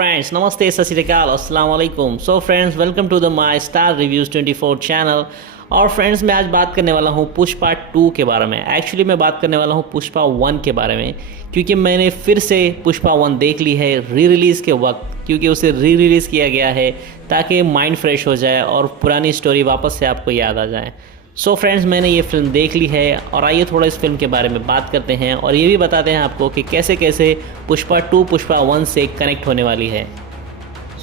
Friends, नमस्ते, सत श्री अकाल, अस्सलाम वालेकुम। So friends, welcome to the my star reviews 24 channel. और फ्रेंड्स, मैं आज बात करने वाला हूँ पुष्पा 2 के बारे में। एक्चुअली मैं बात करने वाला हूँ पुष्पा 1 के बारे में, क्योंकि मैंने फिर से पुष्पा 1 देख ली है री रिलीज़ के वक्त, क्योंकि उसे री रिलीज़ किया गया है ताकि माइंड फ्रेश हो जाए और पुरानी स्टोरी वापस से आपको याद आ जाए। सो फ्रेंड्स, मैंने ये फ़िल्म देख ली है और आइए थोड़ा इस फिल्म के बारे में बात करते हैं और ये भी बताते हैं आपको कि कैसे कैसे पुष्पा 2 पुष्पा 1 से कनेक्ट होने वाली है।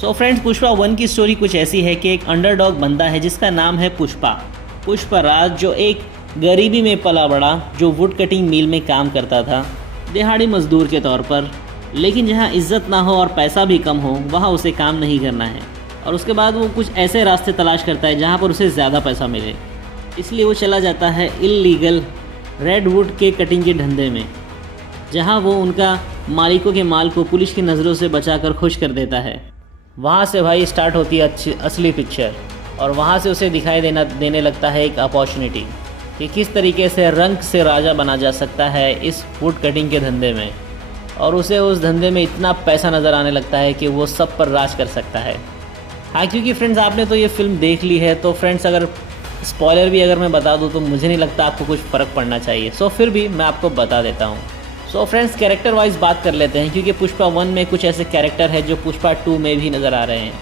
सो फ्रेंड्स, पुष्पा 1 की स्टोरी कुछ ऐसी है कि एक अंडरडॉग बंदा है जिसका नाम है पुष्पराज, जो एक गरीबी में पला बड़ा, जो वुड कटिंग मिल में काम करता था दिहाड़ी मजदूर के तौर पर। लेकिन जहाँ इज्जत ना हो और पैसा भी कम हो वहाँ उसे काम नहीं करना है, और उसके बाद वो कुछ ऐसे रास्ते तलाश करता है जहाँ पर उसे ज़्यादा पैसा मिले। इसलिए वो चला जाता है इल्लीगल रेडवुड के कटिंग के धंधे में, जहाँ वो उनका मालिकों के माल को पुलिस की नज़रों से बचाकर खुश कर देता है। वहाँ से भाई स्टार्ट होती है असली पिक्चर, और वहाँ से उसे दिखाई देने लगता है एक अपॉर्चुनिटी कि किस तरीके से रंग से राजा बना जा सकता है इस वुड कटिंग के धंधे में, और उसे उस धंधे में इतना पैसा नज़र आने लगता है कि वो सब पर राज कर सकता है। हाँ, क्योंकि फ्रेंड्स आपने तो ये फिल्म देख ली है, तो फ्रेंड्स अगर स्पॉइलर भी अगर मैं बता दूं तो मुझे नहीं लगता आपको कुछ फ़र्क पड़ना चाहिए। सो फिर भी मैं आपको बता देता हूं। सो फ्रेंड्स, कैरेक्टर वाइज बात कर लेते हैं, क्योंकि पुष्पा 1 में कुछ ऐसे कैरेक्टर हैं जो पुष्पा 2 में भी नज़र आ रहे हैं।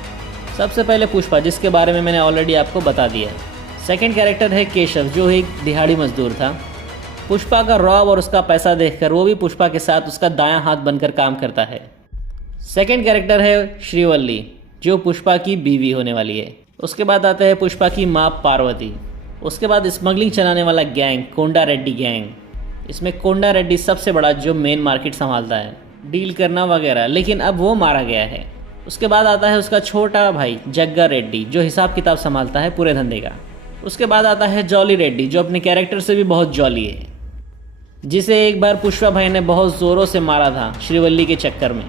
सबसे पहले पुष्पा, जिसके बारे में मैंने ऑलरेडी आपको बता दिया है। सेकेंड कैरेक्टर है केशव, जो एक दिहाड़ी मजदूर था। पुष्पा का रौब और उसका पैसा देखकर वो भी पुष्पा के साथ उसका दायां हाथ बनकर काम करता है। सेकेंड कैरेक्टर है श्रीवल्ली, जो पुष्पा की बीवी होने वाली है। उसके बाद आता है पुष्पा की माँ पार्वती। उसके बाद स्मगलिंग चलाने वाला गैंग कोंडा रेड्डी गैंग। इसमें कोंडा रेड्डी सबसे बड़ा, जो मेन मार्केट संभालता है, डील करना वगैरह, लेकिन अब वो मारा गया है। उसके बाद आता है उसका छोटा भाई जग्गा रेड्डी, जो हिसाब किताब संभालता है पूरे धंधे का। उसके बाद आता है जॉली रेड्डी, जो अपने कैरेक्टर से भी बहुत जॉली है, जिसे एक बार पुष्पा भाई ने बहुत ज़ोरों से मारा था श्रीवल्ली के चक्कर में।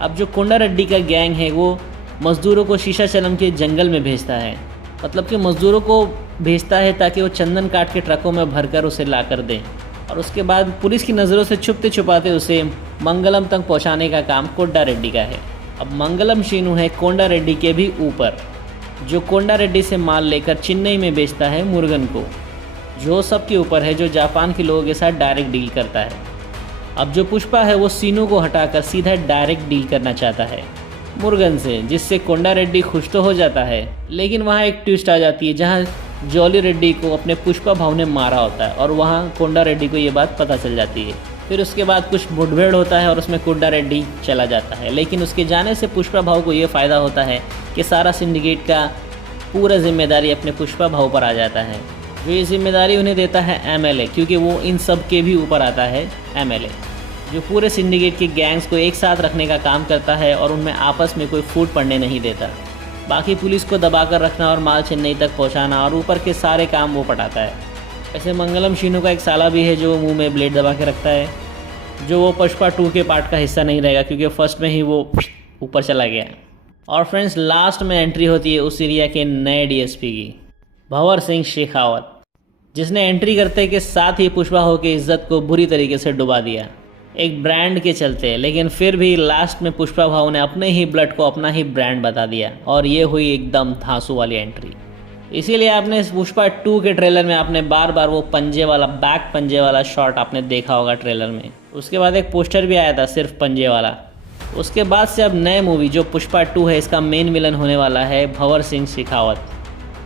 अब जो कोंडा रेड्डी का गैंग है वो मज़दूरों को शीशा चलम के जंगल में भेजता है, मतलब कि मज़दूरों को भेजता है ताकि वो चंदन काट के ट्रकों में भरकर उसे ला कर दें, और उसके बाद पुलिस की नज़रों से छुपते छुपाते उसे मंगलम तक पहुंचाने का काम कोंडा रेड्डी का है। अब मंगलम शीनू है कोंडा रेड्डी के भी ऊपर, जो कोंडा रेड्डी से माल लेकर चेन्नई में बेचता है मुर्गन को, जो सबके ऊपर है, जो जापान के लोगों के साथ डायरेक्ट डील करता है। अब जो पुष्पा है वो सीनू को हटाकर सीधा डायरेक्ट डील करना चाहता है मुर्गन से, जिससे कोंडा रेड्डी खुश तो हो जाता है, लेकिन वहाँ एक ट्विस्ट आ जाती है जहाँ जॉली रेड्डी को अपने पुष्पा भाव ने मारा होता है, और वहाँ कोंडा रेड्डी को ये बात पता चल जाती है। फिर उसके बाद कुछ मुठभेड़ होता है और उसमें कोंडा रेड्डी चला जाता है, लेकिन उसके जाने से पुष्पा भाव को ये फ़ायदा होता है कि सारा सिंडिकेट का पूरा जिम्मेदारी अपने पुष्पा भाव पर आ जाता है। जो ये जिम्मेदारी उन्हें देता है MLA, क्योंकि वो इन सब के भी ऊपर आता है MLA, जो पूरे सिंडिकेट के गैंग्स को एक साथ रखने का काम करता है और उनमें आपस में कोई फूट पड़ने नहीं देता। बाकी पुलिस को दबाकर रखना और माल चेन्नई तक पहुंचाना और ऊपर के सारे काम वो पटाता है। ऐसे मंगलम शीनू का एक साला भी है जो मुंह में ब्लेड दबा के रखता है, जो वो पुष्पा 2 के पार्ट का हिस्सा नहीं रहेगा, क्योंकि फर्स्ट में ही वो ऊपर चला गया। और फ्रेंड्स, लास्ट में एंट्री होती है उस एरिया के नए DSP की, भंवर सिंह शेखावत, जिसने एंट्री करते के साथ ही पुष्पा हो की इज्जत को बुरी तरीके से डुबा दिया, एक ब्रांड के चलते। लेकिन फिर भी लास्ट में पुष्पा भाव ने अपने ही ब्लड को अपना ही ब्रांड बता दिया, और ये हुई एकदम धांसू वाली एंट्री। इसीलिए आपने इस पुष्पा 2 के ट्रेलर में आपने बार बार वो बैक पंजे वाला शॉट आपने देखा होगा ट्रेलर में। उसके बाद एक पोस्टर भी आया था सिर्फ पंजे वाला। उसके बाद से अब नए मूवी जो पुष्पा 2 है, इसका मेन विलन होने वाला है भंवर सिंह शेखावत,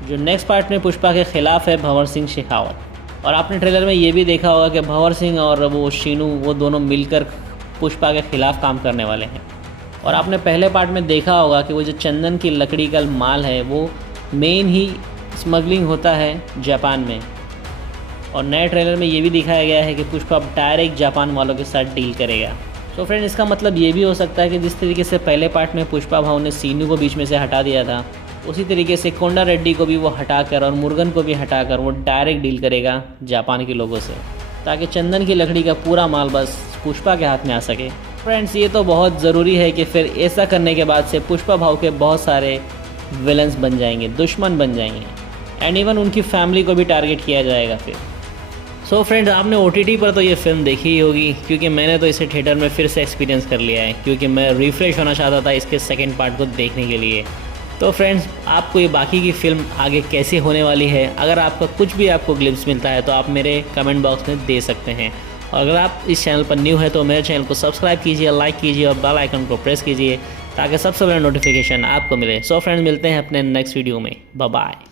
जो नेक्स्ट पार्ट में पुष्पा के खिलाफ है भंवर सिंह शेखावत। और आपने ट्रेलर में ये भी देखा होगा कि भंवर सिंह और वो शीनू, वो दोनों मिलकर पुष्पा के खिलाफ काम करने वाले हैं। और आपने पहले पार्ट में देखा होगा कि वो जो चंदन की लकड़ी का माल है वो मेन ही स्मगलिंग होता है जापान में। और नए ट्रेलर में ये भी दिखाया गया है कि पुष्पा डायरेक्ट जापान वालों के साथ डील करेगा। तो फ्रेंड, इसका मतलब ये भी हो सकता है कि जिस तरीके से पहले पार्ट में पुष्पा भाव ने सीनू को बीच में से हटा दिया था, उसी तरीके से कोंडा रेड्डी को भी वो हटाकर और मुर्गन को भी हटाकर वो डायरेक्ट डील करेगा जापान के लोगों से, ताकि चंदन की लकड़ी का पूरा माल बस पुष्पा के हाथ में आ सके। फ्रेंड्स, ये तो बहुत ज़रूरी है कि फिर ऐसा करने के बाद से पुष्पा भाव के बहुत सारे विलन्स बन जाएंगे, दुश्मन बन जाएंगे, एंड इवन उनकी फैमिली को भी टारगेट किया जाएगा फिर। सो फ्रेंड्स, आपने OTT पर तो ये फिल्म देखी ही होगी, क्योंकि मैंने तो इसे थिएटर में फिर से एक्सपीरियंस कर लिया है, क्योंकि मैं रिफ़्रेश होना चाहता था इसके सेकंड पार्ट को देखने के लिए। तो फ्रेंड्स, आपको ये बाकी की फ़िल्म आगे कैसे होने वाली है, अगर आपका कुछ भी आपको ग्लिम्स मिलता है तो आप मेरे कमेंट बॉक्स में दे सकते हैं। और अगर आप इस चैनल पर न्यू है तो मेरे चैनल को सब्सक्राइब कीजिए, लाइक कीजिए और बेल आइकन को प्रेस कीजिए ताकि सबसे पहले नोटिफिकेशन आपको मिले। सो फ्रेंड्स, मिलते हैं अपने नेक्स्ट वीडियो में। Bye bye.